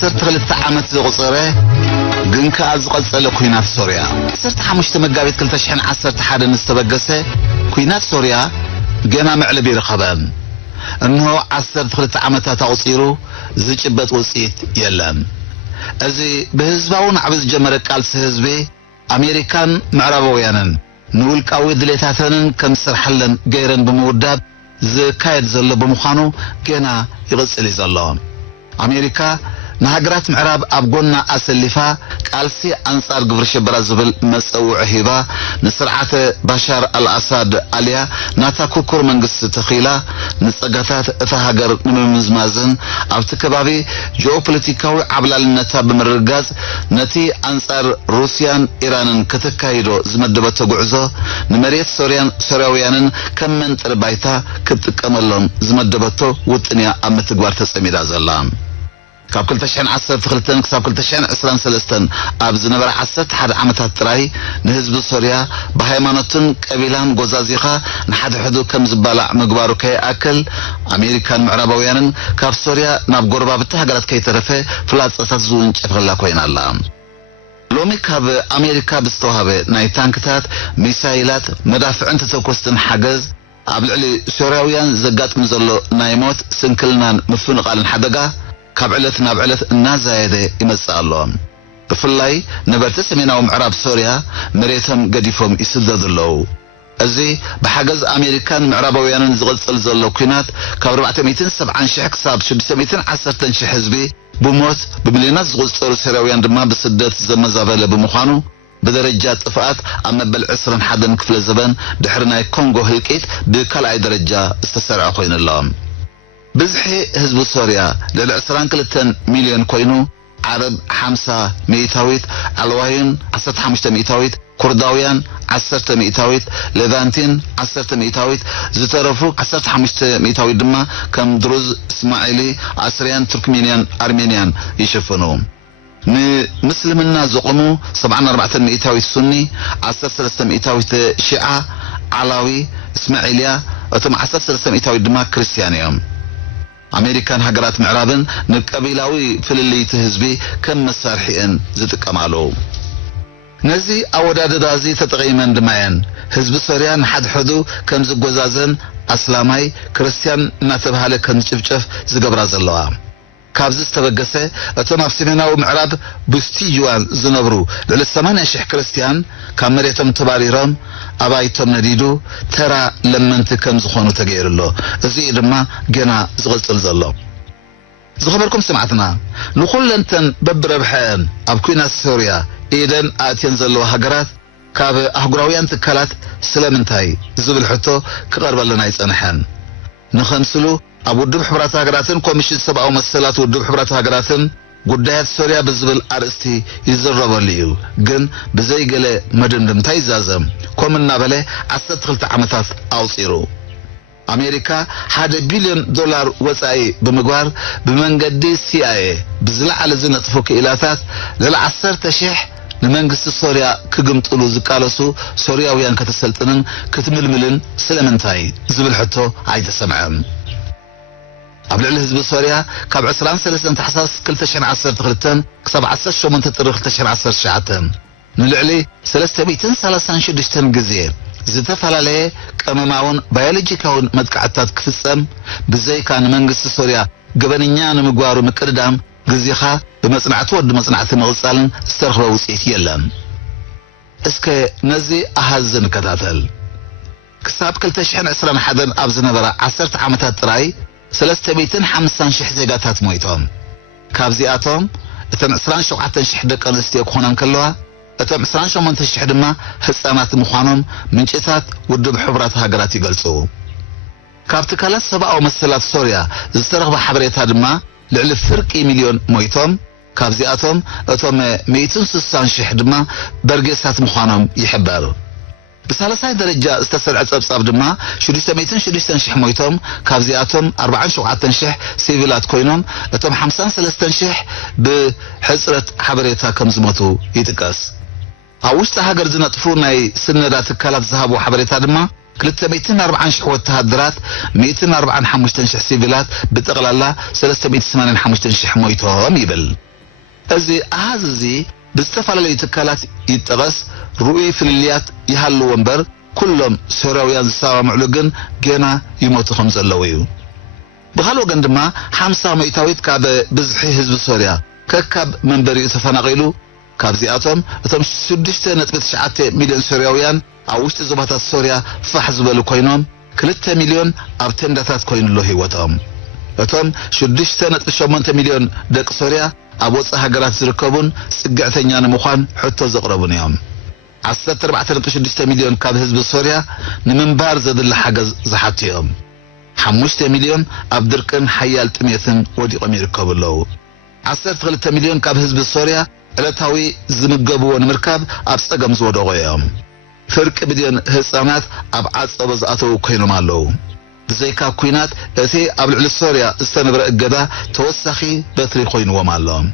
13 عامت زغصره جنك أزقصل كوينات سوريا 15 مجابيت كل تشحن 11 نستبقسه كوينات سوريا جنا معلبي رقبان انه 13 عامات توصيرو زجبت وصيت يلام ازي بهزباون عبز جمرك قال حزبي امريكان معربويانن نولقاوي دليتاتن كم سرحلن غيرن بموداب زكايد زلو بمخانو جنا يغصل يزلون امريكا نهاجرات معراب أبقونا أسلفا قالسي أنصار قبر شبرا زبل مسوع هبا نسرعات بشار الأساد عليا ناتاكو كور منقص تخيلا نسقاتات اتهاجر نمزمازن أبتكبابي جيوبوليتيكاوي عبلا لنتا بمرقاز نتي أنصار روسيان إيران كتكايدو زمدبتو قعزو نمريت سورياويانن كم من تربايتا كبتكاملون زمدبتو وطنيا أمتقوار تسميدا زلام كاب كل تشحن 13 كساب كل تشحن 23 أبز نبر 11 عامات تراي نهزب سوريا بهيمانتن قبيلان غزازيخا نحد حدو كم زبالع مغبارو كي اكل امريكان معربويانن كاب سوريا ناب غربا بتهاجرات كي ترفه فلاصات زون چفرلا كوين الله لومي كاب امريكا بستوهبه ناي تانكتات ميسايلات مدافع انت تكوستن حجز ابلعلي سورياويان زقات مزلو نايموت سنكلنان مفنقالن حدقه كاب علت ناب علت النازايده يمصى اللهم بفلاي نبرت سميناو معراب سوريا مريتهم قديفهم يسددلو ازي بحجز امريكان معربويانن زغلصل زلو كينات كاب 470 شح حساب 610 شح حزبي بموت بمليونات زغلصل سورياويان دما بسدت زمزابله بمخانو بدرجات طفات اما بالعسر حدن كفل زبن دحرنا كونغو هلقيت بكلاي درجه استسرع كوين اللهم بزحي حزب سوريا للعسران كلتن مليون كوينو عرب 5 ميتاويت الواين 15 ميتاويت كرداويان 10 ميتاويت ليفانتين 10 ميتاويت زترفو 15 ميتاويت دما كم دروز اسماعيلي عسريان تركمانيان ارمينيان يشفنوهم مسلمنا زقمو 74 ميتاويت سني 13 ميتاويت شيعة علاوي اسماعيليا وتم 13 ميتاويت دما كريستيانيوم امريكان هاجرات معرابن نقبيلاوي فللي تهزبي كم مسارحين زتقمالو نزي اودادازي تتقيمن دماين حزب سوريان حد حدو كم زغوزازن اسلاماي كريستيان ناتبهاله كم چفچف زغبرا زلوا كابز استبغسه اتم افسمناو معراب بستيجوان زنبرو لل80 شح كريستيان كامريتم تباريرم ابايتم نديدو ترى لمنت كم زخونو تغيرلو ازي دما جنا زغلصل زلو زخبركم سمعتنا نقول انتن ببربحان ابكينا سوريا ايدن اتين زلو هاجرات كاب احغراويان تكالات سلامنتاي زبل حتو كقرب لنا يصنحن نخمسلو ابو دب حبرات هاجراتن كوميشن سبعو مسلات ودب حبرات هاجراتن ጉዳያት ሶሪያ በዝብል አርእስቲ ይዘረበልዩ ግን በዘይ ገለ መደምደም ታይዛዘም ኮምና በለ 12 ዓመታት አውፂሩ አሜሪካ 1 ቢሊዮን ዶላር ወጻኢ በመግባር በመንገዲ CIA ብዝለዓለ ዝነጥፎ ክኢላታት ለ10,000 ለመንግስት ሶሪያ ክግምጥሉ ዝቃለሱ ሶሪያውያን ከተሰልጥንን ክትምልምልን ስለምንታይ ዝብል ሕቶ አይተሰምዐም قبل الحزب سوريا كاب 23 تحساس كل تشحن 12 كسب 18 تطرخ تشحن 19 نلعلي 336 غزيه زتفلاليه قمماون بيولوجيكاون مدقعتات كفصم بزي كان منغست سوريا غبنኛ نمغوارو مقدام غزيخا بمصنعت ود مصنعت موصالن استرخوا وصيت يلم اسكه نزي احزن كتاتل كسب كل تشحن 21 ابز نبره 10 عامات تراي 350 شح زيغاتات مويتهم كابزياتهم اتم 27 شح دق انستي كونان كلوا اتم 28 شح دما حصانات مخانهم منጭታት ውድብ حبرات هاجرات يغلصوا كابتكالات سبعو مسلات سوريا زترغب حبريتها دما لعل فرقي مليون مويتهم كابزياتهم اتم 160 شح دما برغيسات مخانهم يحبالو بثالثاي درجة استسرع صبصاب دما 660 شح مويتهم كابزياتهم 47 شح سيفيلات كوينهم اتم 53 شح بحصرة حبريتا كم زموتو يتقاس اوشت هاجر زنطفو ناي سندات كالات ذهبوا حبريتا دما 340 شح وتهدرات 145 شح سيفيلات بتقلالا 385 شح مويتهم يبل أزي أهازي باستفعل لي تكالات يتغس رؤي فلليات يهلو ومبر كلهم سورياويان سوا معلوغن جينا يموتو خمس اللويو بخلو قندما 50 مئتاويت كاب بزحي حزب سوريا ككاب منبري تفناقيلو كاب زياتهم اتم 6.9 مليون سورياويان اوشت زباتات سوريا فحزبلو كوينوم 2 مليون ارتنداتات كوين له هيوتهم اتم 6.8 مليون دق سوريا ابوص هاجرات زركبون صقعتنيا نمخان حتى زقربون يوم 14.6 مليون كاب حزب سوريا نمنبار زدل حجز زحاتيهم 5 مليون أبدركن حيال تميثن وديقم يركب الله 12 مليون كاب حزب سوريا علتاوي زمقبو ونمركب أبسقم زودو غيام فرق بديون هسانات أبعاد أبزعاتو كينو مالو بزيكا كوينات اتي أبلع سوريا استنبرا اقدا توسخي بطري خوينو مالو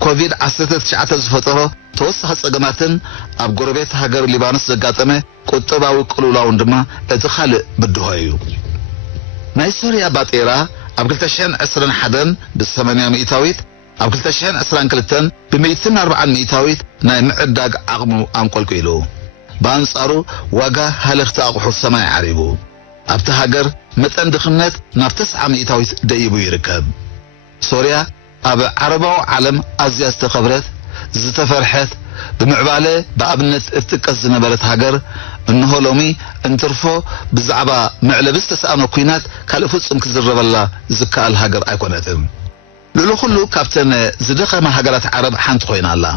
كوفيد 19 زفتره توسخ صقماتن أب قربيت هاجر ليبانس زقاتمه قطباوي قلولاون دما اتخالق بدوهايو ناي سوريا باطيرا اب 2021 ب800 مئتاويت اب 2022 ب140 مئتاويت ناي معداق عقمو انقلقيلو بانصارو واغا هلخت اقحو السماء عريبو ابت هاجر متن دخنت ناف 9 مئتاويت ديبو يركب سوريا اب عربو عالم ازيا استخبرت زتفرحت بمعباله بابنت ارتقص نبرت هاجر انه لومي انترفو بزعبا معلبس تسانو كوينات كالفصم كزربلا زكال هاجر ايكونتم لولو كله كابتن زدخه هاجرات عرب حنت خوينا الله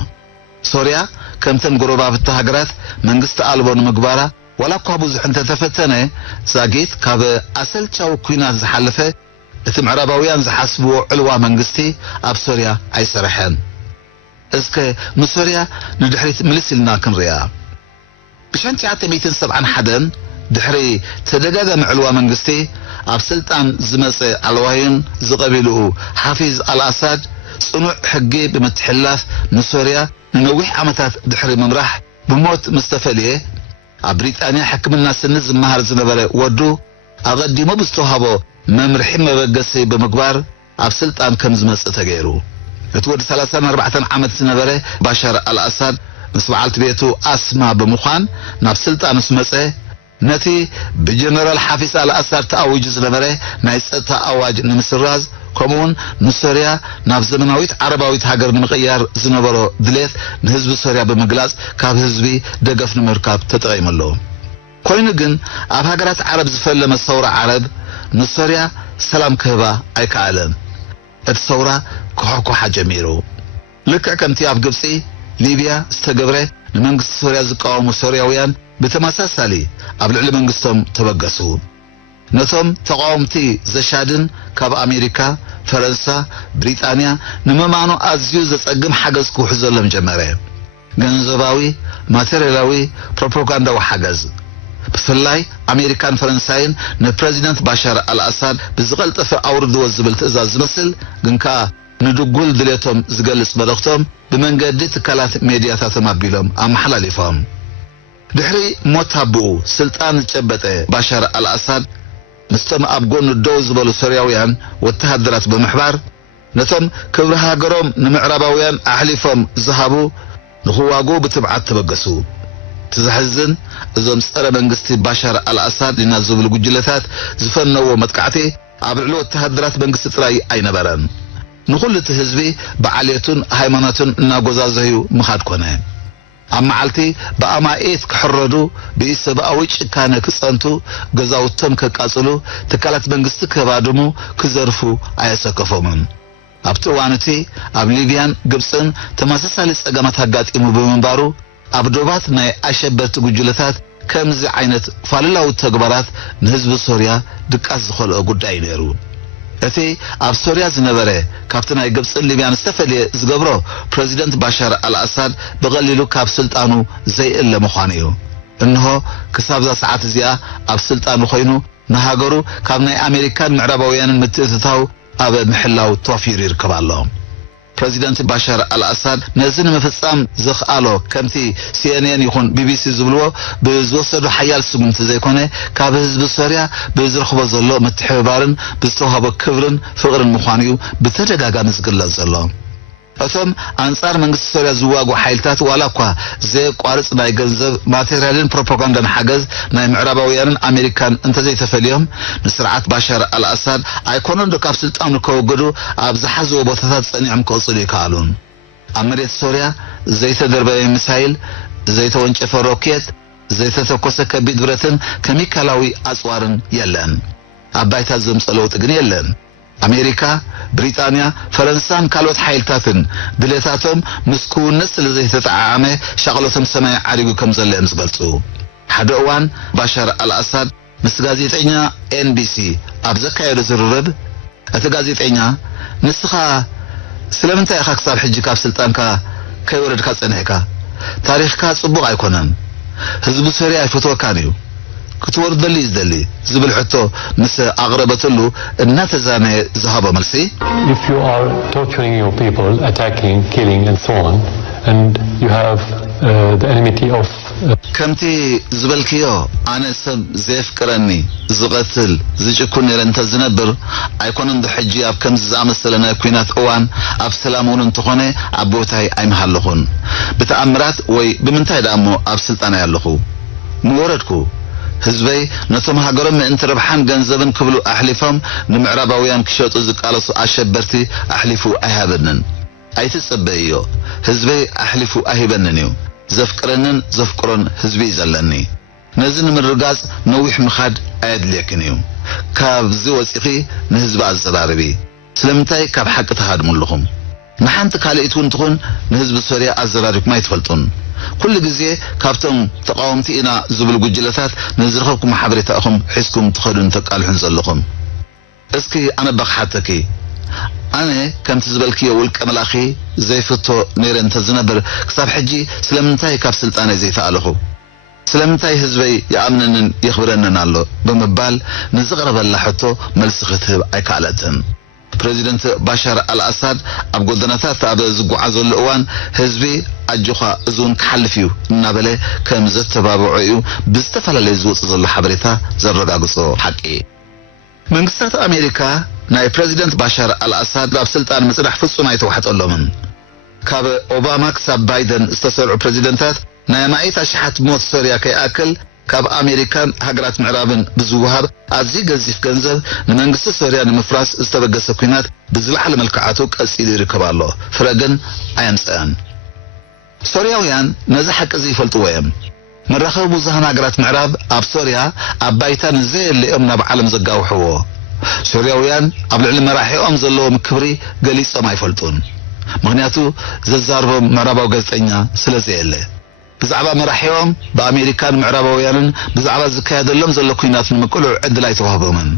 سوريا كمتن غروبا بتهاجرات منغست البون مغبارا ولا كابو زحنت تفتنه زاغيت كاب اسلچاو كوينات زحلفه اتمعرباويان زحسبو علوا منغستي اب سوريا اي سرحن اسكه مسوريا ندحريت ملسلنا كنريا بشانتي عتا 271 دحري تدقاقا معلوى منغستي اب سلطان زمسي الواين زقبيلو حافظ الاساد صنوع حقي بمتحلاف نسوريا ننوح عمتات دحري ممرح بموت مستفليه اب بريطانيا حكمنا سنز مهار زنبالي ودو اغدي مبستوهابو ممرحي مبقسي بمقبار اب سلطان كم زمسي تغيرو اتود 34 عمت زنبالي باشار الاساد مسبعالت بيتو اسما بمخان ناف سلطان اسمسه نتي بجنرال حافظ الاسد تاوج زنبره نايصتا اواج نمسراز كومون نسوريا ناف زمناويت عرباويت هاجر نمقيار زنبرو دليت نحزب سوريا بمغلاص كاب حزبي دغف نمركاب تطقيملو كوين جن اب هاجرات عرب زفلم الثوره عرب نسوريا سلام كهبا ايكالم الثوره كحكو حجميرو لك كمتي اب قبسي ليبيا استقبره لمنغست سوريا زقاومو سورياويان بتماساسالي ابلع لمنغستهم تبقسو نتوم تقاومتي زشادن كاب امريكا فرنسا بريطانيا نممانو ازيو زصقم حجز كو حزلم جمره ገንዘባዊ ማቴሪያላዊ ፕሮፓጋንዳ ወሐገዝ بفلاي امريكان فرنساين نبريزيدنت بشار الاسد بزغلطف اورد وزبل تزاز مسل غنكا ندغول دليتهم زغلص مدختهم بمنجد تكالات ميدياتاتهم ابيلهم امحلاليفهم دحري موتابو سلطان تشبته بشار الاسد مستم ابغون دوز بلو سورياويان وتهدرات بمحبار نتم كبر هاجروم نمعرباويان احلفهم ذهبوا نخواغو بتبعات تبقسو تزحزن ازوم سره منغستي بشار الاسد لنازو بالجلتات زفنوا متقعتي ابلعلو التهدرات منغست تراي اينبرن نخلت حزبي بعليتون هيمناتون ناغوزازيو مخاد كونه امعلتي بامايت كحردو بيسباوي ጭካነ ክጸንቱ ገዛውተም ከቃጽሉ ተካላት መንግስት ከባድሙ ክዘርፉ አያሰከፈሙን አብተዋነቲ አብ ሊቢያን ግብፅን ተማሳሳሊ ጸገማት አጋጥሙ በመንባሩ አብዶባት ናይ አሸበት ጉጅለታት ከምዚ አይነት ፋልላው ተግባራት ንህዝብ ሶሪያ ድቃስ ዝኸለ ጉዳይ ነሩ እቲ አብ ሶሪያ ዝነበረ ካፕተናይ ግብፅን ሊቢያን ዝተፈልየ ዝገብሮ ፕሬዚደንት ባሻር አልአሳድ በቀሊሉ ካብ ስልጣኑ ዘይእለ መዃንዩ እንሆ ክሳብዛ ሰዓት እዚኣ ኣብ ስልጣኑ ኮይኑ ንሃገሩ ካብ ናይ አሜሪካን ምዕራባውያንን ምትእትታው ኣብ ምሕላው ተዋፊሩ ይርከብ ኣሎ ፕሬዚደንት ባሻር አልአሳድ ነዝን መፈጻም ዝኽኣሎ ከምቲ CNN ይኹን BBC ዝብልዎ ብዝወሰዱ ሓያል ስጉምቲ ዘይኮነ ካብ ህዝቢ ሶሪያ ብዝረኽቦ ዘሎ ምትሕብባርን ብዝተዋህቦ ክብርን ፍቕርን ምዃንዩ ብተደጋጋሚ ዝግለጽ ዘሎ እቶም አንጻር መንግስት ሶሪያ ዝዋጉ ሓይልታት ዋላኳ ዘቋርጽ ናይ ገንዘብ ማቴሪያልን ፕሮፓጋንዳን ሓገዝ ናይ ምዕራባውያንን አሜሪካን እንተዘይተፈልዮም ንስርዓት ባሻር አልአሳድ አይኮኖን ደካብ ስልጣኑ ከወገዱ ኣብ ዝሓዘው ቦታታት ጸኒዖም ክወጽሉ ይካሉን ኣብ መሬት ሶሪያ ዘይተደርበየ ሚሳይል ዘይተወንጨፈ ሮኬት ዘይተተኮሰ ከቢድ ብረትን ኬሚካላዊ አጽዋርን የለን አባይታ ዘምጸለው ጥግን የለን አሜሪካ ብሪጣንያ ፈረንሳን ካልኦት ሓይልታትን ድሌታቶም ምስኩውነት ስለዘይተጣዓመ ሻቅሎቶም ሰማይ ዓሪጉ ከም ዘለኦም ዝገልጹ ሓደ እዋን ባሻር አልአሳድ ምስ ጋዜጠኛ ኤንቢሲ ኣብ ዘካየደ ዝርርብ እቲ ጋዜጠኛ ንስኻ ስለምንታይ ኢኻ ክሳብ ሕጂ ካብ ስልጣንካ ከይወረድካ ጸኒሕካ ታሪኽካ ጽቡቕ ኣይኮነን ህዝቡ ሶርያ አይፈትወካን እዩ ክትወርድ ደሊ ይዝደሊ ዝብል ሕቶ ምስ አቅረበተሉ እናተዛነ ዝሃበ መልሲ if you are torturing your people attacking killing and so on and you have the enmity of ከምቲ ዝበልክዮ ኣነ ሰብ ዘፍቅረኒ ዝቀትል ዝጭኩን ነረንተ ዝነብር ኣይኮነን ብሕጂ ኣብ ከምዝ ዝኣመሰለ ናይ ኩናት እዋን ኣብ ሰላሙን እንተኾነ ኣብ ቦታይ ኣይመሃለኹን ብተኣምራት ወይ ብምንታይ ዳሞ ኣብ ስልጣና ያለኹ ንወረድኩ ህዝበይ ነቶም ሃገሮም ምእንቲ ረብሓን ገንዘብን ክብሉ ኣሕሊፎም ንምዕራባውያን ክሸጡ ዝቃለሱ ኣሸበርቲ ኣሕሊፉ ኣይሃበንን ኣይትጽበይዮ ህዝበይ ኣሕሊፉ ኣይበንን እዩ ዘፍቅረንን ዘፍቅሮን ህዝቢ ዘለኒ ነዚ ንምርጋጽ ነዊሕ ምኻድ ኣየድልየክን እዩ ካብዚ ወፂኺ ንህዝቢ ኣዘራርቢ ስለምንታይ ካብ ሓቂ ተሃድሙልኹም ንሓንቲ ካልእት እውን ትኹን ንህዝቢ ሶርያ ኣዘራሪብኩም ኣይትፈልጡን ኩሉ ግዜ ካብቶም ተቃወምቲ ኢና ዝብል ጉጅለታት ንዝረኸብኩም ሓበሬታኹም ሒዝኩም ትኸዱን ተቃልሑን ዘለኹም እስኪ ኣነ በቕሓተኪ ኣነ ከምቲ ዝበልክዮ ውልቀ መላኺ ዘይፍቶ ነይረን ተዝነብር ክሳብ ሕጂ ስለምንታይ ካብ ስልጣነ ዘይተኣለኹ ስለምንታይ ህዝበይ ይኣምነንን ይኽብረንን ኣሎ ብምባል ንዝቕረበላ ሕቶ መልሲ ክትህብ ኣይከኣለትን ፕሬዚደንት ባሻር አልአሳድ ኣብ ጎደናታት ኣብ ዝጓዓዘሉ እዋን ህዝቢ ኣጆኻ እዙን ክሓልፍ እዩ እናበለ ከም ዘተባብዑ እዩ ብዝተፈላለየ ዝወጽእ ዘሎ ሓበሬታ ዘረጋግጾ ሓቂ መንግስታት አሜሪካ ናይ ፕሬዚደንት ባሻር አልአሳድ ኣብ ስልጣን ምጽናሕ ፍጹም ኣይተዋሕጠሎምን ካብ ኦባማ ክሳብ ባይደን ዝተሰርዑ ፕሬዚደንታት ናይ ማእታ ሽሓት ሞት ሶርያ ከይኣክል ካብ አሜሪካን ሃገራት ምዕራብን ብዝውሃብ ኣዝዩ ገዚፍ ገንዘብ ንመንግስቲ ሶርያ ንምፍራስ ዝተበገሰ ኩናት ብዝለዓለ መልክዓቱ ቀጺሉ ይርከብ ኣሎ ፍረ ግን ኣየምጽአን ሶርያውያን ነዚ ሓቂ ዘይፈልጥዎ እዮም መራኸቢ ብዙሃን ሃገራት ምዕራብ ኣብ ሶርያ ኣብ ባይታን ዘየለኦም ናብ ዓለም ዘጋውሕዎ ሶርያውያን ኣብ ልዕሊ መራሒኦም ዘለዎም ክብሪ ገሊጾም ኣይፈልጡን ምክንያቱ ዘዛርቦም ምዕራባዊ ጋዜጠኛ ስለዘየለ ብዛዕባ መራሒኦም በአሜሪካን ምዕራባውያንን ብዛዕባ ዝካየደሎም ዘሎ ኩናት ንምቅሉዕ ዕድል ኣይተዋህቦምን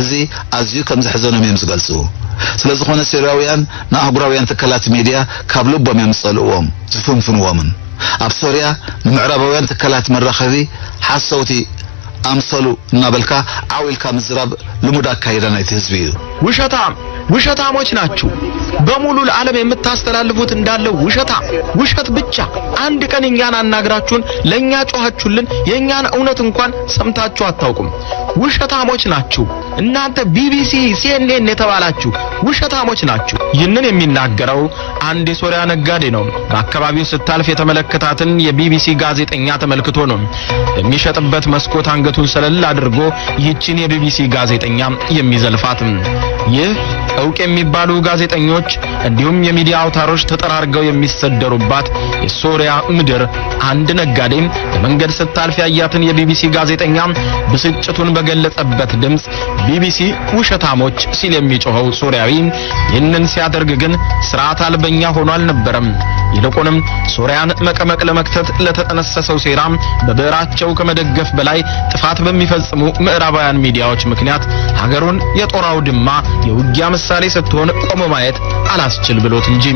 እዚ ኣዝዩ ከም ዘሕዘኖም እዮም ዝገልጹ ስለዝኾነ ሶርያውያን ንኣህጉራውያን ትካላት ሚድያ ካብ ልቦም እዮም ዝጸልእዎም ዝፍንፍንዎምን ኣብ ሶርያ ንምዕራባውያን ትካላት መራኸቢ ሓሰውቲ አምሰሉ እናበልካ ዓዊልካ ምዝራብ ልሙድ አካሄዳ ናይቲ ህዝብ እዩ ውሸታሞች ናችሁ በሙሉ ለዓለም የምታስተላልፉት እንዳለ ውሸት ብቻ አንድ ቀን እኛን አናግራችሁን ለኛ ጮሃችሁልን የኛን እውነት እንኳን ሰምታችሁ አታውቁም ውሸታሞች ናችሁ እናንተ ቢቢሲ ሲኤንኤን የተባላችሁ ውሸታሞች ናችሁ ይህንን የሚናገረው አንድ የሶሪያ ነጋዴ ነው በአካባቢው ስታልፍ የተመለከታትን የቢቢሲ ጋዜጠኛ ተመልክቶ ነው የሚሸጥበት መስኮት አንገቱን ሰለል አድርጎ ይህችን የቢቢሲ ጋዜጠኛ የሚዘልፋት ይህ እውቅ የሚባሉ ጋዜጠኞች እንዲሁም የሚዲያ አውታሮች ተጠራርገው የሚሰደሩባት የሶሪያ ምድር አንድ ነጋዴ በመንገድ ስታልፍ ያያትን የቢቢሲ ጋዜጠኛ ብስጭቱን በገለጸበት ድምጽ ቢቢሲ ውሸታሞች ሲል የሚጮኸው ሶሪያዊ ይህንን ሲያደርግ ግን ስርዓት አልበኛ ሆኖ አልነበረም ይልቁንም ሶሪያን መቀመቅ ለመክተት ለተጠነሰሰው ሴራ በብዕራቸው ከመደገፍ በላይ ጥፋት በሚፈጽሙ ምዕራባውያን ሚዲያዎች ምክንያት ሀገሩን የጦር አውድማ የውጊያ ምሳሌ ስትሆን ቆሞ ማየት አላስችል ብሎት እንጂ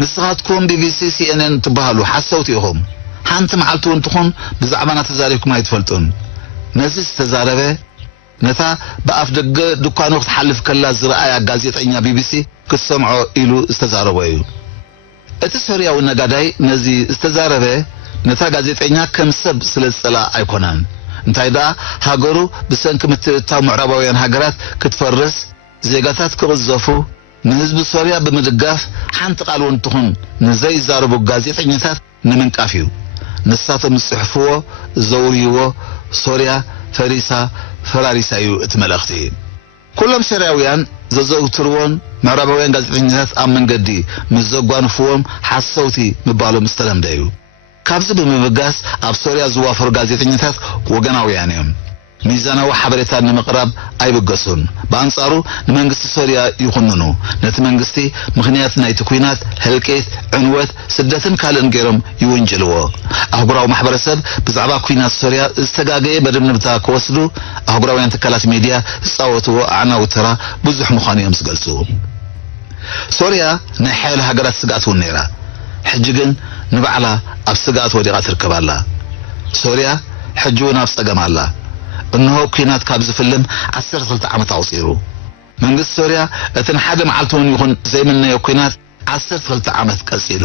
ንስኻትኩም ቢቢሲ ሲኤንኤን ትባሃሉ ሓሰውት ኢኹም ሓንቲ መዓልቲ እንትኾን ብዛዕባና ተዛሪብኩም ኣይትፈልጡን ነዚ ዝተዛረበ ነታ በኣፍ ደገ ድኳኑ ክትሓልፍ ከላ ዝረኣያ ጋዜጠኛ ቢቢሲ ክሰምዖ ኢሉ ዝተዛረበ እዩ እቲ ሶርያዊ ነጋዳይ ነዚ ዝተዛረበ ነታ ጋዜጠኛ ከም ሰብ ስለጸላ ኣይኮነን እንታይ ዳ ሃገሩ ብሰንኪ ምትእታው ምዕራባውያን ሃገራት ክትፈርስ ዜጋታት ክቕዘፉ ንህዝቢ ሶርያ ብምድጋፍ ሓንቲ ቃል እንትኹን ንዘይዛረቡ ጋዜጠኛታት ንምንቃፍ እዩ ንሳቶም ዝጽሕፍዎ ዘውርይዎ ሶርያ ፈራሪሳ እዩ እቲ መልእኽቲ ኩሎም ሶርያውያን ዘዘውትርዎን ምዕራባውያን ጋዜጠኛታት ኣብ መንገዲ ምዘጓንፍዎም ሓሰውቲ ምባሎም ዝተለምደ እዩ ካብዚ ብምብጋስ ኣብ ሶርያ ዝዋፈሩ ጋዜጠኛታት ወገናውያን እዮም ሚዛናዊ ሓበሬታ ንምቕራብ ኣይብገሱን በአንጻሩ ንመንግስቲ ሶርያ ይኹንኑ ነቲ መንግስቲ ምኽንያት ናይቲ ኩናት ህልቀት ዕንወት ስደትን ካልእን ገይሮም ይወንጀልዎ ኣህጉራዊ ማሕበረሰብ ብዛዕባ ኩናት ሶርያ ዝተጋገየ በድምንብታ ክወስዱ ኣህጉራውያን ትካላት ሚድያ ዝፃወትዎ ኣዕናዊ ተራ ብዙሕ ምዃኑ እዮም ዝገልጹ ሶርያ ናይ ሓያል ሃገራት ስጋት እውን ነይራ ሕጂ ግን ንባዕላ ኣብ ስጋት ወዲቓ ትርከብ ኣላ ሶርያ ሕጂ እውን ኣብ ፀገም ኣላ እንሆ ኩናት ካብ ዝፍልም 12 ዓመት ኣውፂሩ መንግስቲ ሶርያ እተን ሓደ መዓልቲ እውን ይኹን ዘይምነዮ ኩናት 12 ዓመት ቀፂሉ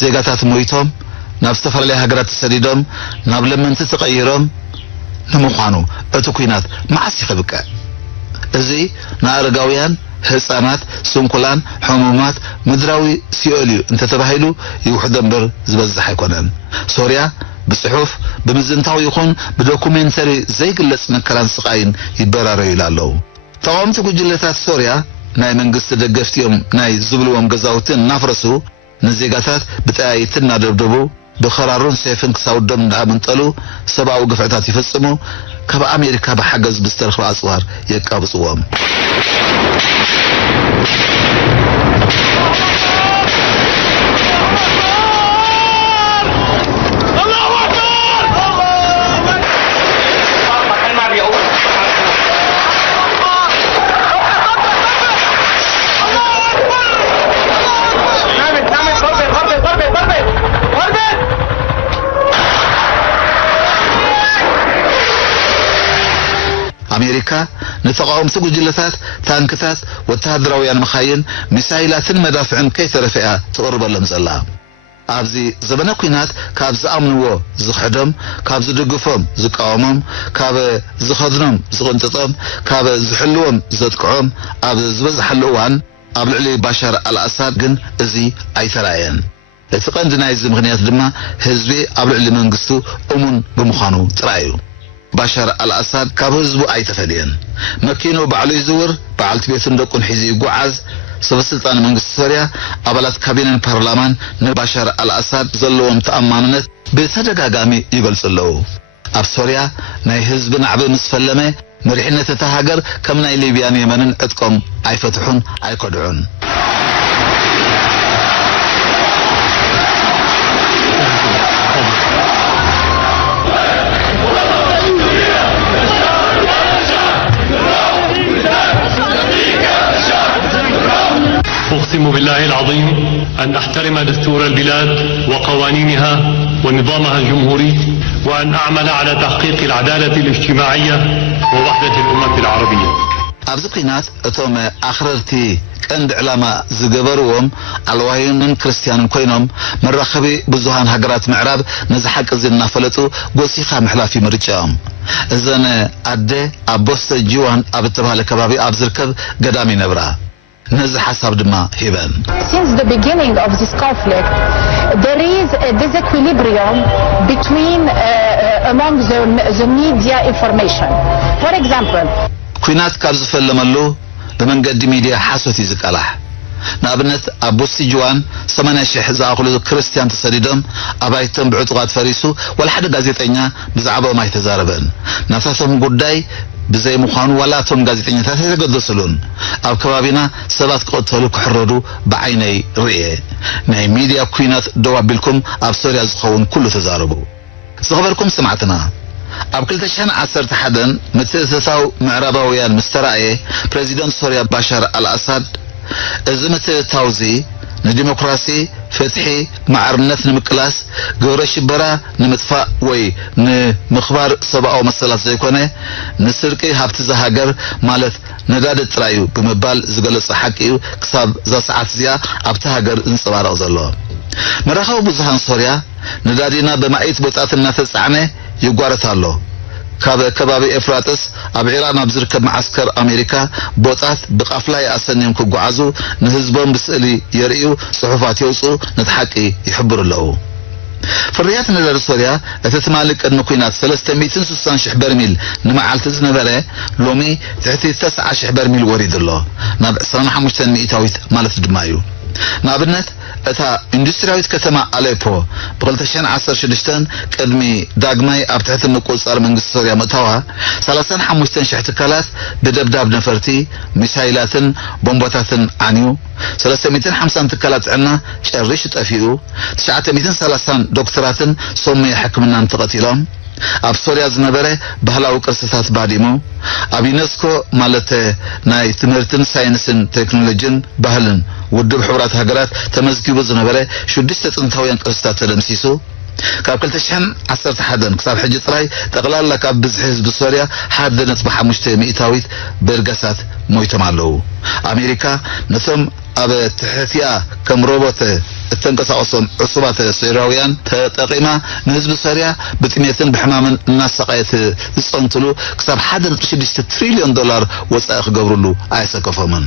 ዜጋታት ሞይቶም ናብ ዝተፈላለዩ ሃገራት ተሰዲዶም ናብ ለመንቲ ተቐይሮም ንምዃኑ እቲ ኩናት መዓስ ይኸብቀ እዚ ንኣረጋውያን ህፃናት ስንኩላን ሕሙማት ምድራዊ ሲኦል እንተተባሂሉ ይውሕደ እምበር ዝበዝሕ ኣይኮነን ሶርያ بصحف بمزنتاو يكون بدوكومنتري زي قلت نكران سقاين يبرارو يلالو تقومت بجلتات سوريا ناي منقست دقفتيهم ناي زبلوهم قزاوتين نافرسو نزيقاتات بتايتنا دبدبو بخرارون سيفن كساودهم نعمنطلو سبعو قفعتات يفصمو كبا أمريكا بحقز بسترخ بأسوار يكابصوهم أمريكا نتقاوم سجلتات تانكتات وتهدرويان مخاين مسايلات مدافع كي ترفعها تقرب لمزلا أبزي زبنا كينات كابز أمنو زخدم كابز دقفهم زقاومهم كاب زخدنهم زغنتطم كاب زحلوهم زدقعهم أبز زبز حلوان أبلعلي بشار الأسد جن زي أي تراين اتقان دنايز مغنيات دما هزبي أبلعلي منقستو أمون بمخانو ترايو بشار الأسد كابوزبو أي تفدين مكينو بعلو يزور بعلت بيتن دقون حيزي يقعز سبسلطان منقس سوريا أبلات كابين البرلمان نبشار الأسد زلوهم تأماننت بتدقاقامي يقول سلو أب سوريا ناي حزب نعب مسفلمة مرحنة تتهاجر كم ناي ليبيان يمنن اتقم أي فتحون أي قدعون أقسم بالله العظيم أن أحترم دستور البلاد وقوانينها ونظامها الجمهوري وأن أعمل على تحقيق العدالة الاجتماعية ووحدة الأمة العربية أبزي قينات أتوم آخرتي عند علامة زجبروهم الواهين كريستيان كوينهم من رخبي بزهان هجرات معراب نزحك زيننا فلتو قوسيخا محلافي مرجعهم إذن أدي أبوست جوان أبتبها لكبابي أبزركب قدامي نبرا نزح حساب دما هيبان. Since the beginning of this conflict, there is a disequilibrium between among the media information. For example, ኩናት ካብ ዝፈለመሉ በመንገዲ ሚድያ ሓሶት ይዝቀላሕ ንኣብነት ኣብ ቦስቲ ጅዋን 80,000 ዝኣኽሉ ክርስቲያን ተሰዲዶም ኣባይቶም ብዕጡቃት ፈሪሱ ወላ ሓደ ጋዜጠኛ ብዛዕባኦም ኣይተዛረበን ናታቶም ጉዳይ بزي مخانو ولا توم ጋዜጠኛታት የተገደሰሉን ኣብ ከባቢና ሰባት ቆተሉ ክሕረዱ بعيني رئيه ናይ ሚድያ ኩናት ደዋቢልኩም ኣብ ሶርያ ዝኸውን ኩሉ ተዛረቡ ዝኸበርኩም ሰማዕትና ኣብ 2011 ምትእትታው ምዕራባውያን ምስተራእየ ፕሬዚደንት ሶርያ ባሻር አልአሳድ እዚ ምትእትታውዚ ንዲሞክራሲ فتحي معرنت نمكلاس جورش برا نمتفا وي نمخبار سبعة مسألة زيكونه نسرقي هفت زهاجر مالت نداد ترايو بمبال زغلص حقيو كساب ذا ساعات زيا ابتهاجر انصبار اوزلو مرخو بزهان سوريا ندادينا بمايت بوطاتنا تصعنه يغوارتالو ከባቢ ኤፍራጥስ ኣብ ኢራን ኣብ ዝርከብ ማዓስከር ኣሜሪካ ቦታት ብቃፍላይ ኣሰንዮም ክጓዓዙ ንህዝቦም ብስእሊ የርእዩ ጽሑፋት የውፁ ነቲ ሓቂ ይሕብሩ ኣለዉ ፍርያት ነዳዲ ሶርያ እቲ ትማሊ ቅድሚ ኩናት 360,000 በርሚል ንመዓልቲ ዝነበረ ሎሚ ትሕቲ 9,000 በርሚል ወሪዱ ኣሎ ናብ 25 ሚእታዊት ማለት ድማ እዩ ንኣብነት እታ ኢንዱስትሪያዊት ከተማ አሌፖ ብ2016 ቅድሚ ዳግማይ ኣብ ትሕቲ ምቁፅጻር መንግስቲ ሶርያ ምእታዋ 35,000 ትካላት ብደብዳብ ነፈርቲ ሚሳይላትን ቦምባታትን ዓንዩ 350 ትካላት ዕና ጨርሽ ጠፊኡ 930 ዶክተራትን ሶመያ ሕክምናን ተቐቲሎም ኣብ ሶርያ ዝነበረ ባህላዊ ቅርስታት ባዲሙ ኣብ ዩኔስኮ ማለት ናይ ትምህርትን ሳይንስን ቴክኖሎጂን ባህልን ውድብ ሕብራት ሃገራት ተመዝጊቡ ዝነበረ 6 ጥንታውያን ቅርስታት ተደምሲሱ ካብ 2011 ክሳብ ሕጂ ጥራይ ጠቕላላ ካብ ብዝሒ ህዝቢ ሶርያ 1.5 ሚእታዊት በርገሳት ሞይቶም ኣለዉ ኣሜሪካ ነቶም ኣብ ትሕቲኣ ከም ሮቦት እተንቀሳቀሶም ዕሱባት ሶርያውያን ተጠቂማ ንህዝቢ ሶርያ ብጥሜትን ብሕማምን እናሰቃየት ዝጸንትሉ ክሳብ 1.6 ትሪልዮን ዶላር ወጻኢ ክገብሩሉ ኣይሰከፎምን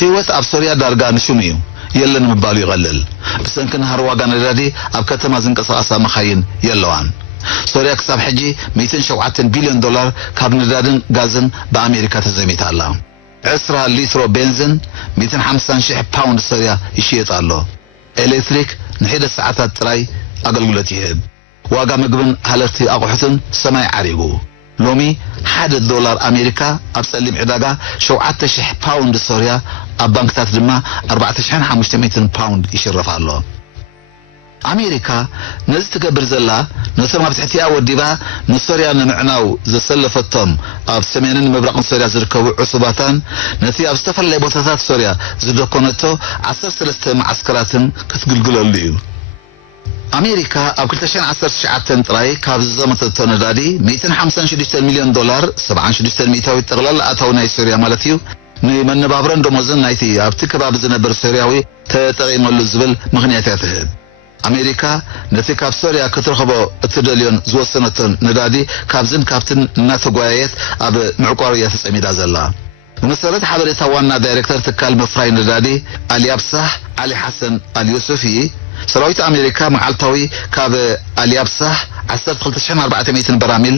ህይወት ኣብ ሶርያ ዳርጋ ንሹም እዩ የለን ምባሉ ይቀልል ብሰንኪ ናሃር ዋጋ ነዳዲ ኣብ ከተማ ዝንቀሳቀሳ መኻይን የለዋን ሶርያ ክሳብ ሕጂ 107 ቢልዮን ዶላር ካብ ነዳድን ጋዝን በኣሜሪካ ተዘሚታ ኣላ 10 ሊትሮ ቤንዚን 150,000 ፓውንድ ሶርያ ይሽየጥ ኣሎ ኤሌክትሪክ ንሕደ ሰዓታት ጥራይ ኣገልግሎት ይህብ ዋጋ ምግብን ሃለርቲ ኣቑሑትን ሰማይ ዓሪጉ ሎሚ $1 ኣሜሪካ ኣብ ጸሊም ዕዳጋ 7,000 ፓውንድ ሶርያ ኣብ ባንክታት ድማ 4,500 ፓውንድ ይሽረፍ ኣሎ ኣሜሪካ ነዚ ትገብር ዘላ ነቶም ኣብ ትሕቲኣ ወዲባ ንሶርያ ንምዕናው ዘሰለፈቶም ኣብ ሰሜንን ምብራቕን ሶርያ ዝርከቡ ዕሱባታን ነቲ ኣብ ዝተፈላለዩ ቦታታት ሶርያ ዝደኮነቶ 13 ማዓስከራትን ክትግልግለሉ እዩ ኣሜሪካ ኣብ 2019 ጥራይ ካብ ዘመተቶ ነዳዲ 156 ሚልዮን ዶላር 76 ሚእታዊት ጠቕላላ ኣታው ናይ ሶርያ ማለት እዩ ንመነባብሮን ደሞዝን ናይቲ ኣብቲ ከባቢ ዝነበር ሶርያዊ ተጠቂመሉ ዝብል ምኽንያታት ትህብ ኣሜሪካ ነቲ ካብ ሶርያ ክትረኽቦ እትደልዮን ዝወሰነቶን ነዳዲ ካብዝን ካብትን እናተጓየት ኣብ ምዕቋር እያ ተጸሚዳ ዘላ ብመሰረት ሓበሬታ ዋና ዳይሬክተር ትካል ምፍራይ ነዳዲ አልያብሳህ አሊ ሐሰን አልዩሱፊ ሰራዊት ኣሜሪካ መዓልታዊ ካብ አልያብሳህ 12400 በራሚል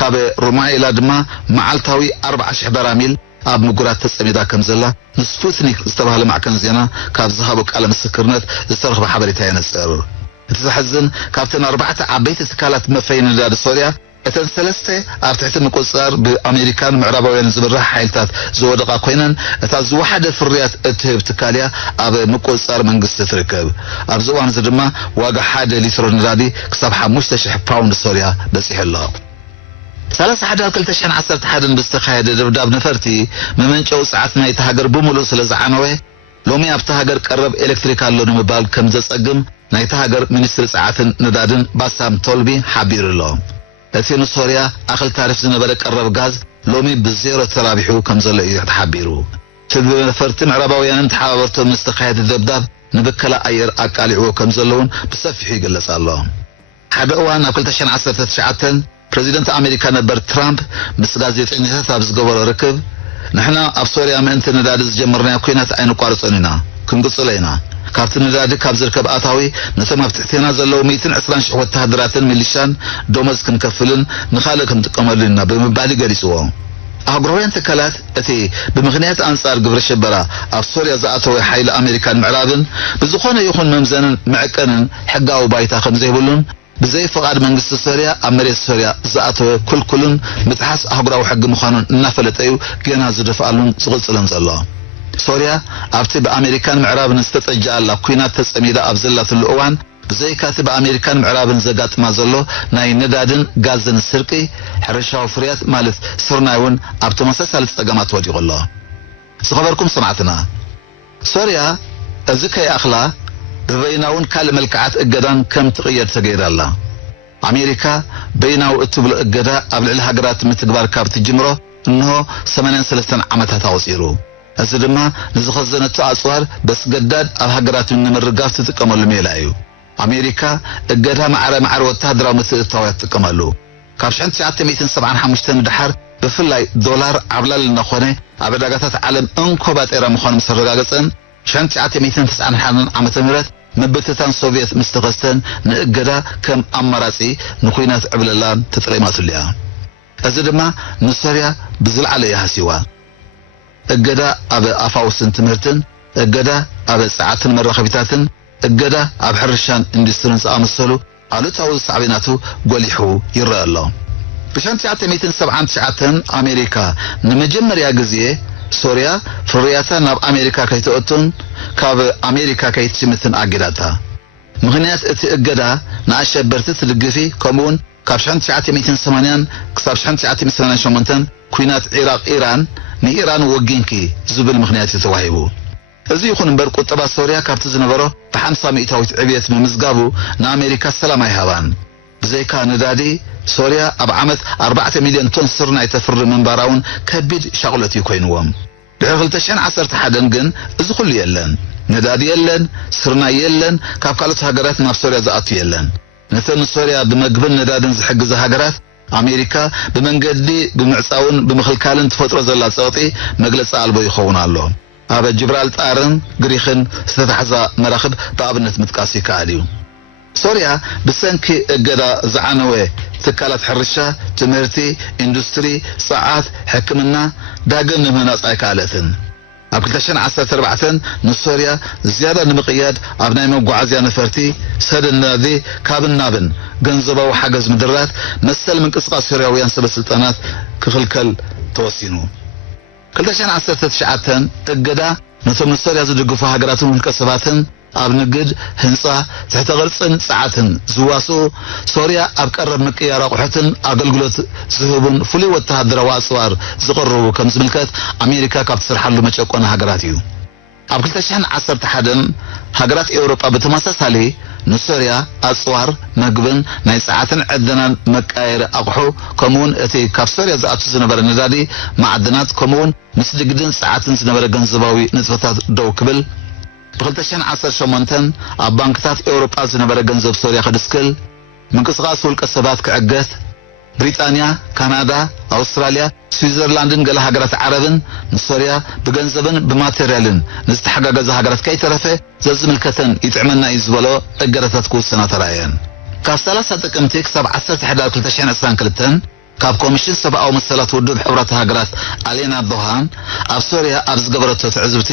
ካብ ሩማኤላ ድማ መዓልታዊ 40,000 በራሚል ኣብ ምጉራት ተጸሚዳ ከም ዘላ ንስፑትኒክ ዝተባሃለ ማዕከን ዜና ካብ ዝሃቦ ቃለ ምስክርነት ዝተረኽበ ሓበሬታ የነጽር እቲ ዝሕዝን ካብተን 4 ዓበይቲ ትካላት መፍረይ ነዳዲ ሶርያ እተን 3 ኣብ ትሕቲ ምቁፅጻር ብኣሜሪካን ምዕራባውያን ዝምራሕ ሓይልታት ዝወደቃ ኮይነን እታ ዝወሓደ ፍርያት እትህብ ትካልያ ኣብ ምቁፅጻር መንግስቲ ትርከብ ኣብዚ እዋን እዚ ድማ ዋጋ 1 ሊትሮ ነዳዲ ክሳብ 5,000 ፓውንድ ሶርያ በፂሑ ኣሎ 31 ብዝተኻየደ ደብዳብ ነፈርቲ መመንጨው ሰዓት ናይቲ ሃገር ብምሉእ ስለ ዝዓነወ ሎሚ ኣብቲ ሃገር ቀረብ ኤሌክትሪክ ኣሎ ንምባል ከም ዘጸግም ናይቲ ሃገር ሚኒስትሪ ሰዓትን ነዳድን ባሳም ቶልቢ ሓቢሩ ኣሎ እቲ ንሶርያ ኣኽል ታሪፍ ዝነበረ ቀረብ ጋዝ ሎሚ ብዜሮ ተራቢሑ ከም ዘሎ እዩ ተሓቢሩ ነፈርቲ ምዕራባውያንን ተሓባበርቶም ዝተኻየደ ደብዳብ ንብከላ ኣየር ኣቃሊዕዎ ከም ዘለውን ብሰፊሑ ይግለጽ ኣሎ ሓደ እዋን ኣብ 2019 ፕሬዚደንት ኣሜሪካ ነበር ትራምፕ ምስ ጋዜጠኛታት ኣብ ዝገበሮ ርክብ ንሕና ኣብ ሶርያ ምእንቲ ነዳዲ ዝጀመርናዮ ኩናት ኣይንቋርጾን ኢና ክንቅጽሎ ኢና ካብቲ ነዳዲ ካብ ዝርከብ ኣታዊ ነቶም ኣብ ትሕትና ዘለዉ 120,000 ወታደራትን ሚሊሻን ደመወዝ ክንከፍልን ንኻልእ ክንጥቀመሉ ኢና ብምባል ገሊጽዎ ኣህጉራውያን ትካላት እቲ ብምኽንያት ኣንጻር ግብረ ሸበራ ኣብ ሶርያ ዝኣተወ ሓይሊ ኣሜሪካን ምዕራብን ብዝኾነ ይኹን መምዘንን መዕቀንን ሕጋዊ ባይታ ከም ዘይብሉን ብዘይ ፍቃድ መንግስቲ ሶርያ ኣብ መሬት ሶርያ ዝኣተወ ኩልኩልን ምጥሓስ ኣህጉራዊ ሕጊ ምዃኑን እናፈለጠዩ ገና ዝደፍኣሉን ዝቕጽልን ዘሎ ሶርያ ኣብቲ ብኣሜሪካን ምዕራብን ዝተጠጃኣላ ኩናት ተጸሚዳ ኣብ ዘላትሉ እዋን ብዘይካቲ በአሜሪካን ምዕራብን ዘጋጥማ ዘሎ ናይ ነዳድን ጋዝን ስርቂ ሕርሻዊ ፍርያት ማለት ስርናይውን ኣብ ተመሳሳሊ ጸገማት ወዲቑ ኣሎ። ዝኸበርኩም ሰማዕትና ሶርያ እዚ ከይኣኽላ በይናውን ካል መልክዓት እገዳን ከም ትቕየድ ተገይራላ። አሜሪካ በይናው እትብሎ እገዳ ኣብ ልዕሊ ሃገራት ምትግባር ካብ ትጅምሮ እንሆ 83 ዓመታት ኣውፂሩ። እዚ ድማ ንዝኸዘነቱ ኣጽዋር በስገዳድ ኣብ ሃገራት ንምርጋፍ ትጥቀመሉ ሜላ እዩ። አሜሪካ እገዳ ማዕረ ወታደራዊ ምትእትታውያት ትጥቀመሉ። ካብ 1975 ድሓር ብፍላይ ዶላር ዓብላል ነኾነ ኣብ ዕዳጋታት ዓለም እንኮባ ጤራ ምዃኑ ምስ ረጋገፀን 1991 ዓመተ ምህረት መበተታን ሶቪየት ምስ ተኸስተን ንእገዳ ከም ኣማራጺ ንኹይናት ዕብለላን ተጠቒማትሉ እያ። እዚ ድማ ንሶርያ ብዝለዓለ ይሃሲዋ እገዳ ኣብ ኣፋውስን ትምህርትን እገዳ ኣብ ፀዓትን መራኸቢታትን እገዳ ኣብ ሕርሻን ኢንዱስትሪን ዝኣመሰሉ ኣሉታዊ ሳዕቤናቱ ጎሊሑ ይረአ ኣሎ። ብ1979 ኣሜሪካ ንመጀመርያ ግዜ ሶርያ ፍርያታ ናብ ኣሜሪካ ከይተአቱን ካብ ኣሜሪካ ከይትሽምትን ኣገዳታ። ምክንያት እቲ እገዳ ንኣሸበርቲ ትድግፊ ከምኡውን ካብ 1980 ክሳብ 1988 ኩናት ኢራቅ ኢራን ንኢራን ወጊንኪ ዝብል ምክንያት ተዋሂቡ። እዚ ይኹን እምበር ቁጠባ ሶርያ ካብቲ ዝነበሮ ብ50 ሚእታዊት ዕብየት ምምዝጋቡ ንኣሜሪካ ሰላም ኣይሃባን። ብዘይካ ነዳዲ ሶርያ ኣብ ዓመት 4 ሚልዮን ቶን ስርናይ ተፍሪ ምንባራውን ከቢድ ሻቕለት ኮይንዎም። ድሕሪ 2011 ግን እዚ ኩሉ የለን፣ ነዳዲ የለን፣ ስርናይ የለን፣ ካብ ካልኦት ሃገራት ናብ ሶርያ ዝኣቱ የለን። ነተን ሶርያ ብምግብን ነዳድን ዝሕግዝ ሃገራት ኣሜሪካ ብመንገዲ ብምዕፃውን ብምኽልካልን ተፈጥሮ ዘላ ፀቕጢ መግለፂ ኣልቦ ይኸውን ኣሎ። ኣብ ጅብራልጣርን ግሪኽን ዝተታሕዛ መራኽብ ብኣብነት ምጥቃስ ይከኣል እዩ። ሶርያ ብሰንኪ እገዳ ዝዓነወ ትካላት ሕርሻ፣ ትምህርቲ፣ ኢንዱስትሪ፣ ፀዓት፣ ሕክምና ዳግም ንምህናፅ ኣይከኣለትን። ኣብ 2014 ንሶርያ ዝያዳ ንምቕያድ ኣብ ናይ መጓዓዝያ ነፈርቲ ሰደድ ነዳዲ ካብን ናብን ገንዘባዊ ሓገዝ ምድራት መሰል ምንቅስቃስ ሶርያውያን ሰበስልጣናት ክኽልከል ተወሲኑ። 2019 እገዳ ነቶም ንሶርያ ዝድግፉ ሃገራትን ውልቀ ሰባትን ኣብ ንግድ፣ ህንፃ፣ ትሕተ ቅርፅን ፀዓትን ዝዋስኡ ሶርያ ኣብ ቀረብ ምቅያር ኣቑሑትን ኣገልግሎት ዝህቡን ፍሉይ ወተሃደራዊ ኣፅዋር ዝቕርቡ ከም ዝምልከት ኣሜሪካ ካብ ትስርሓሉ መጨቆና ሃገራት እዩ። ኣብ 2011 ሃገራት ኤውሮጳ ብተመሳሳሊ ንሶርያ ኣፅዋር መግብን ናይ ፀዓትን ዕድናን መቃየሪ ኣቑሑ ከምኡውን እቲ ካብ ሶርያ ዝኣቱ ዝነበረ ነዳዲ ማዕድናት ከምኡውን ምስ ንግድን ፀዓትን ዝነበረ ገንዘባዊ ንጥፈታት ደው ክብል ብ2018 ኣብ ባንክታት ኤውሮጳ ዝነበረ ገንዘብ ሶርያ ክድስክል ምንቅስቃስ ውልቀ ሰባት ክዕገት ብሪጣንያ፣ ካናዳ፣ ኣውስትራልያ፣ ስዊዘርላንድን ገለ ሃገራት ዓረብን ንሶርያ ብገንዘብን ብማቴርያልን ንዝተሓጋገዘ ሃገራት ከይተረፈ ዘዝምልከተን ይጥዕመና እዩ ዝበሎ እገዳታት ክውሰና ተራእየን። ካብ 30 ጥቅምቲ ክሳብ 10 ሕዳር 2022 ካብ ኮሚሽን ሰብኣዊ መሰላት ውድብ ሕብረት ሃገራት ኣሌና ዶሃን ኣብ ሶርያ ኣብ ዝገበረቶ ትዕዝብቲ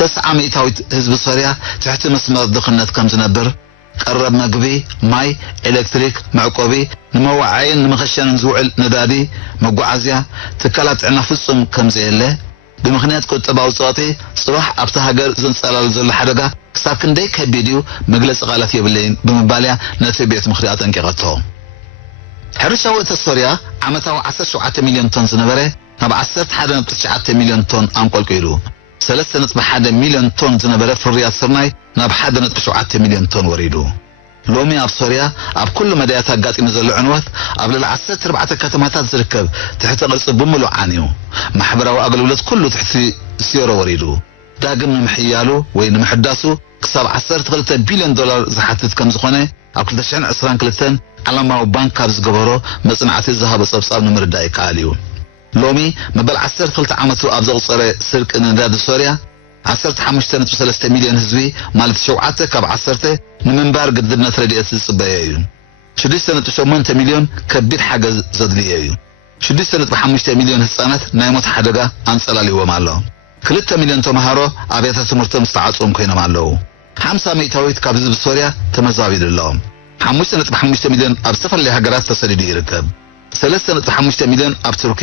9 ሚእታዊት ህዝቢ ሶርያ ትሕቲ መስመር ድኽነት ከም ዝነብር፣ ቀረብ መግቢ፣ ማይ፣ ኤሌክትሪክ፣ መዕቆቢ፣ ንመዋዓይን ንመኸሸንን ዝውዕል ነዳዲ፣ መጓዓዝያ፣ ትካላት ጥዕና ፍጹም ከም ዘየለ ብምኽንያት ቁጠባዊ ፀቕጢ ጽባሕ ኣብቲ ሃገር ዘንጸላሉ ዘሎ ሓደጋ ክሳብ ክንደይ ከቢድ እዩ መግለፂ ቃላት የብለይን ብምባልያ ነቲ ቤት ምኽሪ ኣጠንቂቐቶ። ሕርሻዊ እታ ሶርያ ዓመታዊ 17 ሚልዮን ቶን ዝነበረ ናብ 11.9 ሚልዮን ቶን አንቆልቂሉ 3.1 ሚልዮን ቶን ዝነበረ ፍርያት ስርናይ ናብ 1.7 ሚልዮን ቶን ወሪዱ። ሎሚ ኣብ ሶርያ ኣብ ኩሉ መዳያት ኣጋጢሙ ዘሎ ዕንወት ኣብ ልዕሊ 14 ከተማታት ዝርከብ ትሕቲ ቅርፂ ብምሉእ ዓንዩ ማሕበራዊ ኣገልግሎት ኩሉ ትሕቲ ዝዮሮ ወሪዱ ዳግም ንምሕያሉ ወይ ንምሕዳሱ ክሳብ 12 ቢልዮን ዶላር ዝሓትት ከም ዝኾነ ኣብ 2022 ዓለማዊ ባንክ ካብ ዝገበሮ መጽናዕቲ ዝሃበ ጸብጻብ ንምርዳእ ይከኣል እዩ። ሎሚ መበል 12 ዓመቱ ኣብ ዘቕፀረ ስርቂ ነዳዲ ሶርያ 15.3 ሚልዮን ህዝቢ ማለት 7 ካብ 10 ንምንባር ግድነት ረድኤት ዝጽበየ እዩ። 6.8 ሚልዮን ከቢድ ሓገዝ ዘድልየ እዩ። 6.5 ሚልዮን ህፃናት ናይ ሞት ሓደጋ አንጸላልይዎም ኣሎ። 2 ሚልዮን ተማሃሮ ኣብያተ ትምህርቶም ዝተዓጽዎም ኮይኖም ኣለዉ። 50 ሚእታዊት ካብ ህዝቢ ሶርያ ተመዛቢሉ ኣለዎም። 5.5 ሚልዮን ኣብ ዝተፈላለዩ ሃገራት ተሰዲዱ ይርከብ። 3.5 ሚልዮን ኣብ ቱርኪ፣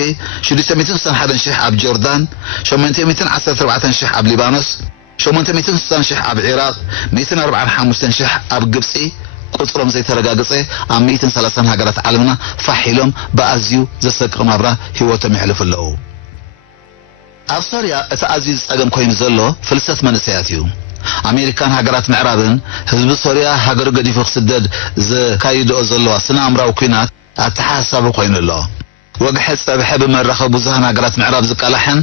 661,000 ኣብ ጆርዳን፣ 814,000 ኣብ ሊባኖስ፣ 860,000 ኣብ ኢራቅ፣ 145,000 ኣብ ግብፂ ቁጥሮም ዘይተረጋገፀ ኣብ 130 ሃገራት ዓለምና ፋሒሎም ብኣዝዩ ዘሰቅቕ ናብራ ህይወቶም ይሕልፉ ኣለዉ። ኣብ ሶርያ እቲ ኣዝዩ ዝፀገም ኮይኑ ዘሎ ፍልሰት መንእሰያት እዩ። ኣሜሪካን ሃገራት ምዕራብን ህዝቢ ሶርያ ሃገሩ ገዲፉ ክስደድ ዘካይድኦ ዘለዋ ስነ ኣእምራዊ ኩናት ኣተሓሳቢ ኮይኑ ኣሎ። ወግሒ ፀብሐ ብመራኸቢ ብዙሃን ሃገራት ምዕራብ ዝቃላሕን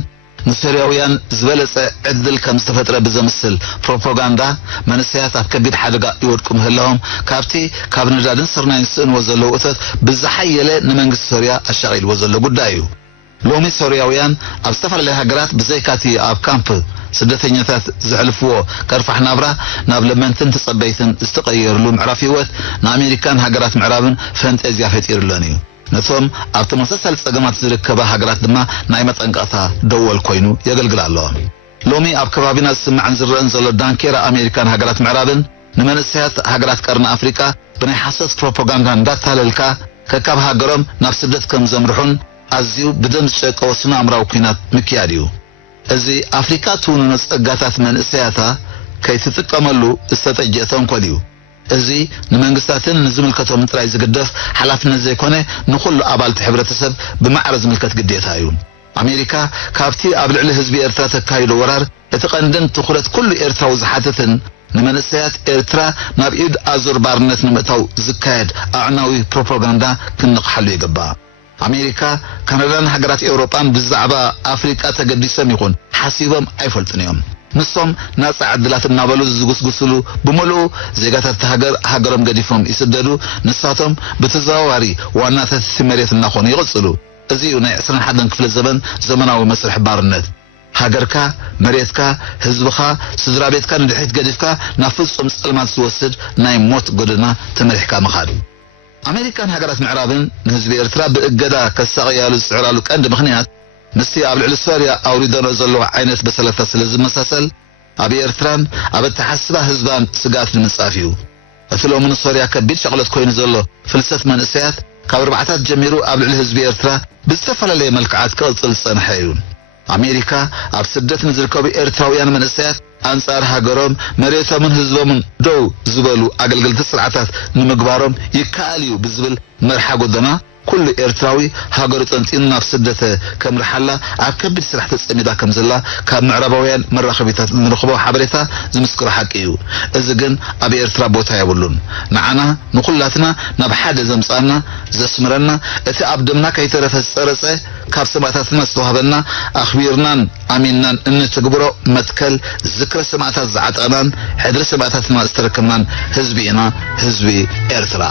ንሶርያውያን ዝበለጸ ዕድል ከም ዝተፈጥረ ብዘምስል ፕሮፓጋንዳ መንስያት ኣብ ከቢድ ሓደጋ ይወድቁ ምህላዎም ካብቲ ካብ ነዳድን ስርናይን ስእንዎ ዘለዉ እቶት ብዝሓየለ ንመንግስቲ ሶርያ ኣሻቒልዎ ዘሎ ጉዳይ እዩ ሎሚ ሶርያውያን ኣብ ዝተፈላለዩ ሃገራት ብዘይካቲ ኣብ ካምፕ ስደተኛታት ዘሕልፍዎ ከርፋሕ ናብራ ናብ ለመንትን ተጸበይትን ዝተቀየረሉ ምዕራፍ ህይወት ንኣሜሪካን ሃገራት ምዕራብን ፈንጠዝያ ፈጢሩለን እዩ ነቶም ኣብ ተመሳሳሊ ጸገማት ዝርከባ ሃገራት ድማ ናይ መጠንቀቕታ ደወል ኮይኑ የገልግል ኣሎ ሎሚ ኣብ ከባቢና ዝስማዕን ዝረአን ዘሎ ዳንኬራ ኣሜሪካን ሃገራት ምዕራብን ንመንስያት ሃገራት ቀርኒ ኣፍሪካ ብናይ ሓሰት ፕሮፓጋንዳ እንዳታለልካ ከካብ ሃገሮም ናብ ስደት ከም ዘምርሑን ኣዝዩ ብደም ዝጨቀወ ስነኣምራዊ ኩናት ምክያድ እዩ እዚ ኣፍሪካ ትውንኖ ጸጋታት መንስያታ ከይትጥቀመሉ ዝተጠጀ ተንኮል እዩ እዚ ንመንግስታትን ንዝምልከቶም ጥራይ ዝግደፍ ሓላፍነት ዘይኮነ ንኹሉ ኣባልቲ ሕብረተሰብ ብማዕረ ዝምልከት ግዴታ እዩ ኣሜሪካ ካብቲ ኣብ ልዕሊ ህዝቢ ኤርትራ ተካይዶ ወራር እቲ ቀንድን ትኹረት ኩሉ ኤርትራዊ ዝሓተትን ንመንስያት ኤርትራ ናብ ኢድ ኣዙር ባርነት ንምእታው ዝካየድ ኣዕናዊ ፕሮፓጋንዳ ክንቕሓሉ ይግባእ ኣሜሪካ ካናዳን ሃገራት ኤውሮጳን ብዛዕባ ኣፍሪካ ተገዲሶም ይኹን ሓሲቦም ኣይፈልጡን እዮም ንሶም ናጻ ዕድላት እናበሉ ዝጉስጉስሉ ብምሉኡ ዜጋታት ሃገሮም ገዲፎም ይስደዱ ንሳቶም ብተዘዋዋሪ ዋናታት መሬት እናኾኑ ይቕጽሉ እዚ እዩ ናይ 21 ክፍለ ዘመን ዘመናዊ መስርሕ ባርነት ሃገርካ መሬትካ ህዝብኻ ስድራ ቤትካ ንድሕሪት ገዲፍካ ናብ ፍጹም ጸልማት ዝወስድ ናይ ሞት ጎደና ተመሪሕካ ምኻድ ኣሜሪካን ሃገራት ምዕራብን ንህዝቢ ኤርትራ ብእገዳ ከሳቕያሉ ዝስዕራሉ ቀንዲ ምኽንያት ምስቲ ኣብ ልዕሊ ሶርያ ኣውሪዶኖ ዘለዎ ዓይነት በሰለታት ስለ ዝመሳሰል ኣብ ኤርትራን ኣብ እተሓስባ ህዝባን ስጋት ንምንጻፍ እዩ እቲ ሎሚ ንሶርያ ከቢድ ሸቕለት ኮይኑ ዘሎ ፍልሰት መንእሰያት ካብ ርባዕታት ጀሚሩ ኣብ ልዕሊ ህዝቢ ኤርትራ ብዝተፈላለየ መልክዓት ክቕጽል ዝጸንሐ እዩ ኣሜሪካ ኣብ ስደት ንዝርከቡ ኤርትራውያን መንእሰያት አንጻር ሃገሮም መሬቶምን ህዝቦምን ደው ዝበሉ አገልግሎት ስርዓታት ንምግባሮም ይካኣል እዩ ብዝብል መርሓ ጎደና ኩሉ ኤርትራዊ ሃገሩ ጥንጢን ናብ ስደት ከምርሓላ ኣብ ከቢድ ስራሕ ተጸሚዳ ከም ዘላ ካብ ምዕራባውያን መራኸቢታት ንረኽቦ ሓበሬታ ዝምስክሩ ሓቂ እዩ እዚ ግን ኣብ ኤርትራ ቦታ የብሉን ንዓና ንኹላትና ናብ ሓደ ዘምጻና ዘስምረና እቲ ኣብ ደምና ከይተረፈ ፀረፀ ካብ ሰማዕታትና ዝተዋህበና ኣኽቢርናን ኣሚንናን እንተግብሮ መትከል ዝክረ ሰማዕታት ዝዓጠናን ሕድሪ ሰማዕታትና ዝተረከብናን ህዝቢ ኢና ህዝቢ ኤርትራ